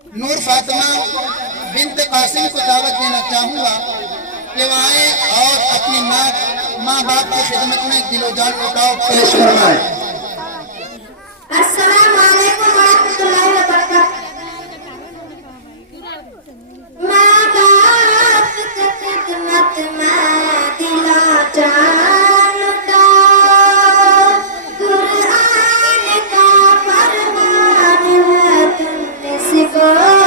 नूर Fatima bint Qasim को दावत देना चाहूँगा कि वो आए और अपनी माँ बाप की खिदमत में दिलो जान उठाओ पेश फरमाए। अस्सलाम वालेकुम वरहमतुल्लाहि वबरकातुहू। माँ बाप की खिदमत में दिलो जान उठाओ, कुरान का फरमान है तुमने सिखाया।